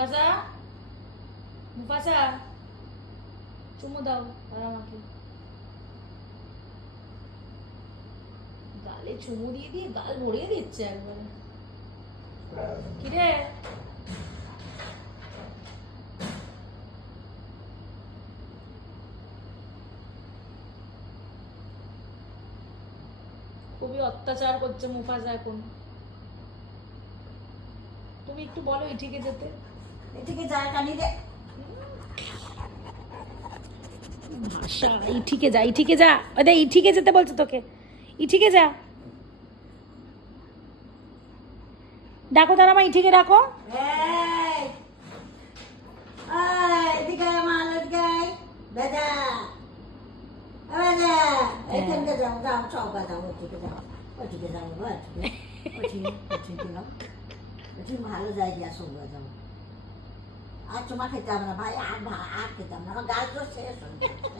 মুফাসা, মুফাসা চুমু দাও আর আমাকে। গালে চুমু দিয়ে দিয়ে গাল ভরিয়ে দিচ্ছে একবারে। কিরে খুবই অত্যাচার করছে মুফাসা এখন। তুমি একটু বলো ইঠিকে যেতে। এদিকে যায় কানি রে। ভাষা, ইঠিকে যা, ইঠিকে যা। আরে ইঠিকে যেতে বলছে তোকে, ইঠিকে যা। ডাকো তারা মা, ইঠিকে ডাকো। এই এদিকে আমার এদিকে দাদা দাদা এখানকে যাও যাও চৌকা যাও ওদিকে যাও ওদিকে যাও ওদিকে যাও ওদিকে ভালো জায়গা সঙ্গে যাও। আর তোমার খেতে হবে না ভাই, আর খেতে হবে না, আমার গাছ তো শেষ হয়ে যাচ্ছে।